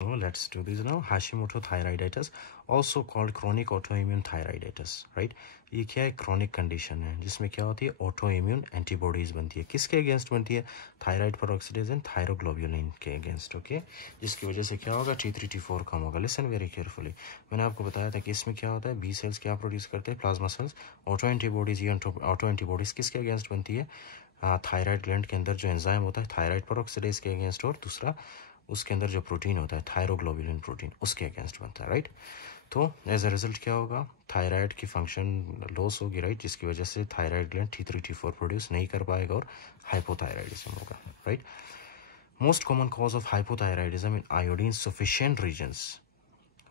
So let's do this now. Hashimoto thyroiditis, also called chronic autoimmune thyroiditis, right? ये क्या है? chronic condition है जिसमें क्या होती है? autoimmune antibodies बनती है. किसके अगेंस्ट बनती है? थायराइड peroxidase एंड थायरोग्लोबुलिन के अगेंस्ट. ओके, जिसकी वजह से क्या होगा? T3 T4 कम होगा. Listen very carefully. मैंने आपको बताया था कि इसमें क्या होता है? बी सेल्स क्या प्रोड्यूस करते हैं? Plasma cells. ऑटो एंटीबॉडीज, ये ऑटो एंटीबॉडीज किसके अगेंस्ट बनती है? थायराइड ग्लैंड के अंदर जो एंजाइम होता है थायराइड peroxidase के अगेंस्ट, और दूसरा उसके अंदर जो प्रोटीन होता है थायरोग्लोबुलिन प्रोटीन, उसके अगेंस्ट बनता है, राइट? तो एज अ रिजल्ट क्या होगा? थायराइड की फंक्शन लॉस होगी, राइट? जिसकी वजह से thyroid gland T3 T4 produce नहीं कर पाएगा और हाइपोथायराइडिज्म होगा, right? Most common cause of hypothyroidism in iodine sufficient regions.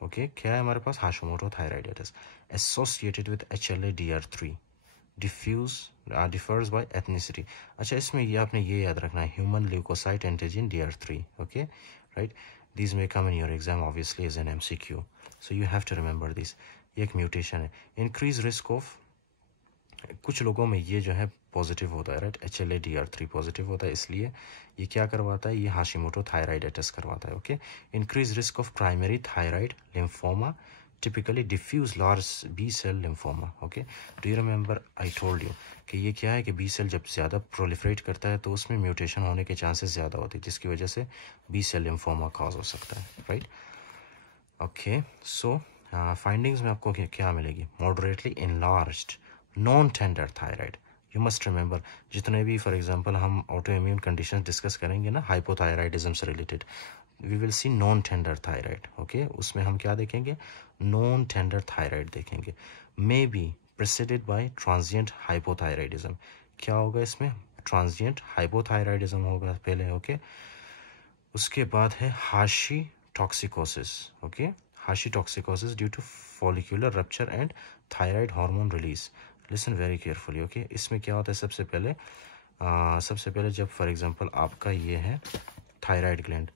Okay, क्या है हमारे पास? Hashimoto thyroiditis associated with HLA-DR3 differs by ethnicity. अच्छा, इसमें ये आपने ये याद रखना है, human leukocyte antigen DR3. Okay, right? These may come in your exam obviously as an MCQ, so you have to remember this. ये एक म्यूटेशन है. इंक्रीज रिस्क ऑफ, कुछ लोगों में ये जो है पॉजिटिव होता है, राइट? HLA-DR3 पॉजिटिव होता है, इसलिए ये क्या करवाता है? ये हाशिमोटो थायराइडिटिस करवाता है. Okay, increase risk of primary thyroid lymphoma, typically diffuse large B cell lymphoma. Okay, do you remember I told you कि ये क्या है कि B cell जब ज़्यादा proliferate करता है तो उसमें म्यूटेशन होने के चांसेस ज़्यादा होते हैं, जिसकी वजह से B cell lymphoma कॉज हो सकता है, राइट? ओके, सो फाइंडिंग्स में आपको क्या मिलेगी? Moderately enlarged non tender thyroid. You must remember, जितने भी फॉर एग्जांपल हम ऑटो इम्यून कंडीशन डिस्कस करेंगे ना हाइपोथायराइडिज्म से related, we will see non tender thyroid. Okay, उसमें हम क्या देखेंगे? नॉन टेंडर थायराइड देखेंगे. May be preceded by transient hypothyroidism. क्या होगा इसमें? ट्रांजिएंट हाइपोथायराइडिज्म होगा पहले. ओके, उसके बाद है hashitoxicosis. Okay, hashitoxicosis due to follicular rupture and thyroid hormone release. Listen very carefully. Okay, इसमें क्या होता है? सबसे पहले जब फॉर एग्जांपल आपका ये है थायराइड ग्लैंड,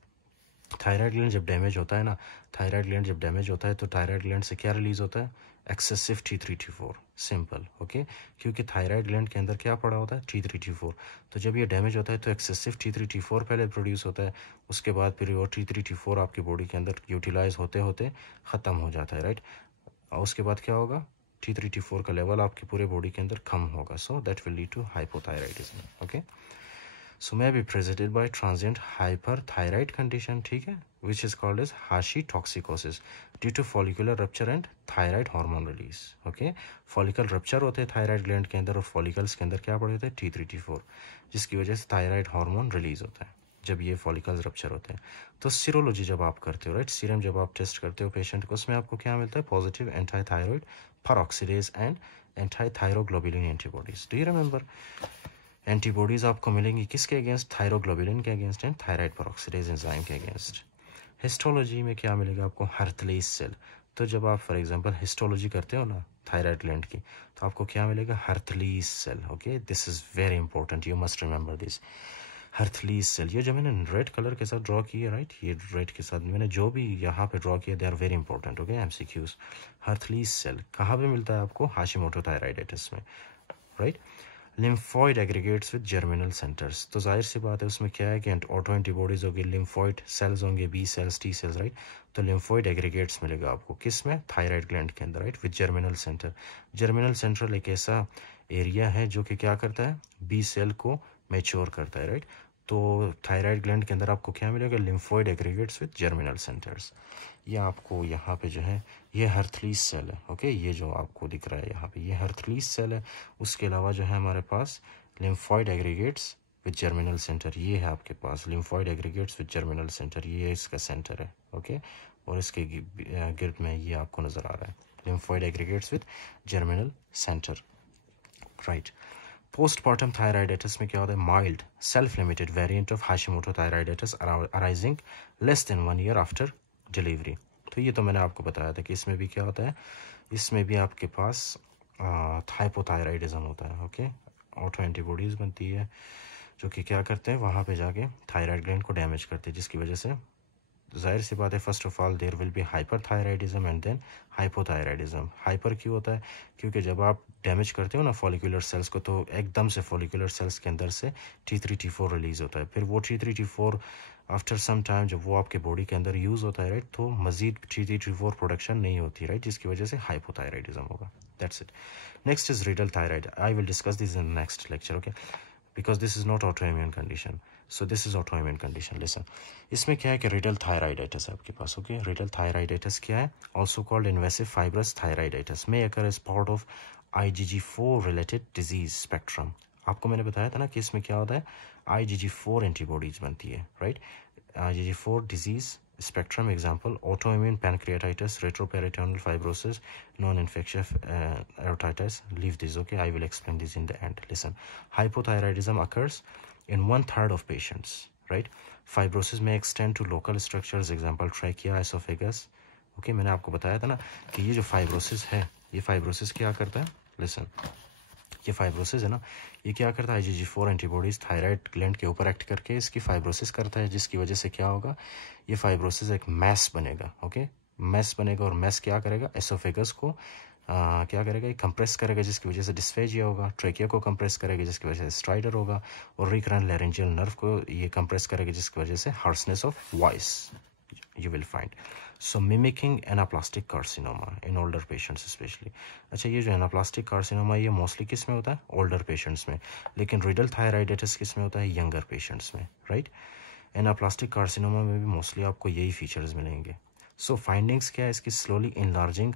थायराइड ग्लैंड जब डैमेज होता है ना, थायराइड ग्लैंड जब डैमेज होता है तो थायराइड ग्लैंड से क्या रिलीज होता है? Excessive T3 T4. Simple. Okay, क्योंकि थायराइड ग्लैंड के अंदर क्या पड़ा होता है? T3 T4. तो जब ये डैमेज होता है तो एक्सेसिव T3 T4 पहले प्रोड्यूस होता है, उसके बाद फिर और T3 T4 आपकी बॉडी के अंदर यूटिलाइज होते होते ख़त्म हो जाता है, राइट? और उसके बाद क्या होगा? T3 T4 का लेवल आपकी पूरे बॉडी के अंदर कम होगा. So that will lead to hypothyroidism. Okay, so may be preceded by transient hyperthyroid condition, ठीक है, which is called as Hashimotoxicosis due to follicular rupture and thyroid hormone release. Okay, follicle rupture होते हैं thyroid gland के अंदर और follicles के अंदर क्या पड़े होते हैं? T3 T4, जिसकी वजह से थायराइड हार्मोन रिलीज होता है जब ये फॉलिकल्स रप्चर होते हैं. तो सीरोलॉजी जब आप करते हो, राइट, सीरम जब आप टेस्ट करते हो पेशेंट को, उसमें आपको क्या मिलता है? Positive anti thyroid peroxidase and anti thyroglobulin antibodies. Do you remember? Antibodies आपको मिलेंगी किसके अगेंस्ट? थायरोग्लोबुलिन के against and thyroid peroxidase enzyme के अगेंस्ट. हिस्टोलॉजी में क्या मिलेगा आपको? हर्थलीज सेल. तो जब आप फॉर एग्जांपल हिस्टोलॉजी करते हो ना थायराइड ग्लैंड की, तो आपको क्या मिलेगा? Hurthle cell. Okay, this is very important, you must remember this. Hurthle cell, ये जो मैंने रेड कलर के साथ ड्रॉ किया, राइट, ये रेड के साथ मैंने जो भी यहाँ पे ड्रॉ किया, they are very important. Okay, MCQs. Hurthle cell कहाँ पे मिलता है आपको? हाशिमोटो थायराइडिटिस में, right? Lymphoid aggregates with germinal centres. तो जाहिर सी बात है उसमें क्या है कि ऑटो एंटीबॉडीज होगी, लिम्फॉइड सेल्स होंगे, B cells, T cells, right? तो लिम्फॉइड एग्रीगेट्स मिलेगा आपको किस में? थायराइड ग्लैंड के अंदर, right, with germinal centre. Germinal centre एक ऐसा एरिया है जो कि क्या करता है? बी सेल को मैच्योर करता है, राइट? तो थायराइड ग्लैंड के अंदर आपको क्या मिलेगा? Lymphoid aggregates with germinal centres. ये आपको यहाँ पे जो है ये हर्थलीज सेल है. ओके, ये जो आपको दिख रहा है यहाँ पे ये हर्थलीज सेल है. उसके अलावा जो है हमारे पास lymphoid aggregates with germinal centre, ये है आपके पास lymphoid aggregates with germinal centre, ये इसका सेंटर है. ओके, और इसके गिर्द में ये आपको नज़र आ रहा है lymphoid aggregates with germinal centre, right? Postmortem थायराइडिटिस में क्या होता है? Mild self limited variant of Hashimoto थायराइडिटिस arising less than 1 year after delivery. तो ये तो मैंने आपको बताया था कि इसमें भी क्या होता है? इसमें भी आपके पास हाइपोथायराइडिज्म होता है. ओके, ऑटो एंटीबॉडीज बनती है जो कि क्या करते हैं? वहाँ पे जाके थायराइड ग्लैंड को डैमेज करते हैं, जिसकी वजह से जाहिर सी बात है, first of all there will be hyperthyroidism and then hypothyroidism. Hyper क्यों होता है? क्योंकि जब आप डैमेज करते हो ना फॉलिकुलर सेल्स को, तो एकदम से फॉलिकुलर सेल्स के अंदर से T3 T4 रिलीज होता है। फिर वो T3 T4 after some time जब वो आपके बॉडी के अंदर यूज़ होता है, राइट, तो मजीद T3 T4 प्रोडक्शन नहीं होती, राइट, जिसकी वजह से हाइपोथायराइडिज्म होगा। That's it. Next is riddle thyroid. I will discuss this in next lecture, okay, because this is not autoimmune condition. So this is autoimmune condition. Listen, इसमें क्या है कि रिडल थायराइडाइटिस है आपके पास, ओके। रिडल थायराइडाइटिस क्या है? Also called invasive fibrous thyroiditis, may occur as part of IgG4 related disease spectrum. आपको मैंने बताया था ना कि इसमें क्या होता है, IgG4 एंटीबॉडीज बनती है, right. IgG4 disease spectrum example autoimmune pancreatitis, retroperitoneal fibrosis, non-infectious aortitis. Leave this, okay, I will explain this in the end. Listen, hypothyroidism occurs in 1/3 of patients, right? Fibrosis may extend to local structures, example trachea, esophagus, okay. मैंने आपको बताया था ना कि ये जो fibrosis है, ये fibrosis क्या करता है? Listen, ये फाइब्रोसिस है ना, ये क्या करता है, IgG4 एंटीबॉडीज थायराइड ग्लैंड के ऊपर एक्ट करके इसकी फाइब्रोसिस करता है, जिसकी वजह से क्या होगा, ये फाइब्रोसिस एक मैस बनेगा, ओके, मैस बनेगा। और मैस क्या करेगा, एसोफेगस को क्या करेगा, ये कंप्रेस करेगा, जिसकी वजह से डिस्फेजिया होगा। ट्रेकिया को कंप्रेस करेगा, जिसकी वजह से स्ट्राइडर होगा। और रिकरेंट लैरिंजियल नर्व को ये कंप्रेस करेगा, जिसकी वजह से hoarseness of voice you will find. So mimicking anaplastic carcinoma in older patients especially. अच्छा, ये जो anaplastic carcinoma ये मोस्टली किस में होता है, ओल्डर पेशेंट्स में, लेकिन रिडल थायराइडाइटिस किस में होता है, यंगर पेशेंट्स में, राइट। एनाप्लास्टिक कार्सिनोमा में भी मोस्टली आपको यही फीचर्स मिलेंगे। सो फाइंडिंग्स क्या है इसकी, slowly enlarging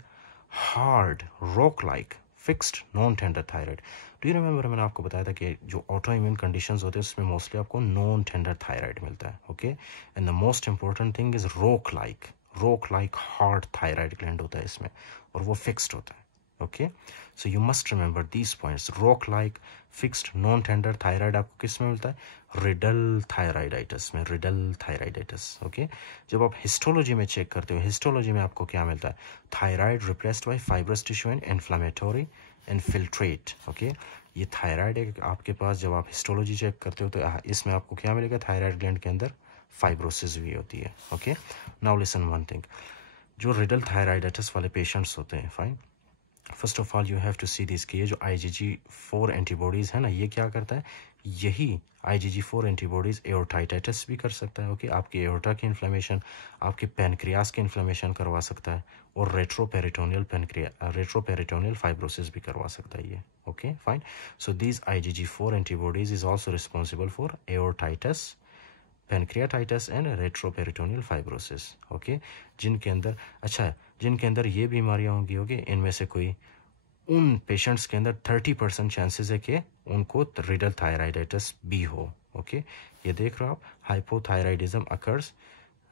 hard rock like fixed non tender thyroid. Do you remember, मैंने आपको बताया था कि जो ऑटो इम्यून कंडीशंस होते हैं उसमें मोस्टली आपको नॉन टेंडर थायराइड मिलता है, okay. And the most important thing is rock like hard thyroid gland होता है इसमें, और वो फिक्स्ड होता है, okay. So you must remember these points, rock like fixed non tender thyroid आपको किस में मिलता है, रिडल थायराइडाइटिस में, रिडल थायराइडाइटिस, ओके। जब आप हिस्टोलॉजी में चेक करते हो, हिस्टोलॉजी में आपको क्या मिलता है, thyroid replaced by fibrous tissue and inflammatory infiltrate, okay. ये थायराइड है आपके पास, जब आप हिस्टोलॉजी चेक करते हो तो इसमें आपको क्या मिलेगा, थायराइड ग्लैंड के अंदर फाइब्रोसिस भी होती है, okay. Now listen one thing, जो रिडल थायराइडाइटिस वाले पेशेंट्स होते हैं, fine, first of all you have to see this कि ये जो IgG4 एंटीबॉडीज है ना, ये क्या करता है, यही IgG4 एंटीबॉडीज एओर्टाइटिस भी कर सकता है, ओके। आपकी एओर्टा की इन्फ्लेमेशन, आपके पैनक्रियास की इन्फ्लेमेशन करवा सकता है, और रेट्रोपेरिटोनियल फाइब्रोसिस भी करवा सकता है ये, okay, fine. So these IgG4 antibodies is also responsible for aortitis, pancreatitis and retroperitoneal fibrosis, okay. जिनके अंदर ये बीमारियां होंगी, ओके, इनमें से कोई उन पेशेंट्स के अंदर 30% चांसेस है कि उनको रिडल थायराइडाइटिस भी हो, ओके। ये देख रहे हो आप, hypothyroidism occurs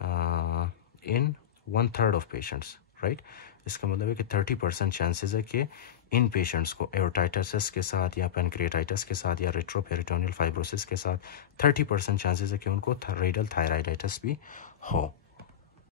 in 1/3 of patients, right. इसका मतलब है कि 30% चांसेस है कि इन पेशेंट्स को एओर्टाइटिस के साथ या पैनक्रियाटाइटिस के साथ या रेट्रोपेरिटोनियल फाइब्रोसिस के साथ 30% चांसेस है कि उनको रिडल थायराइडाइटिस भी हो।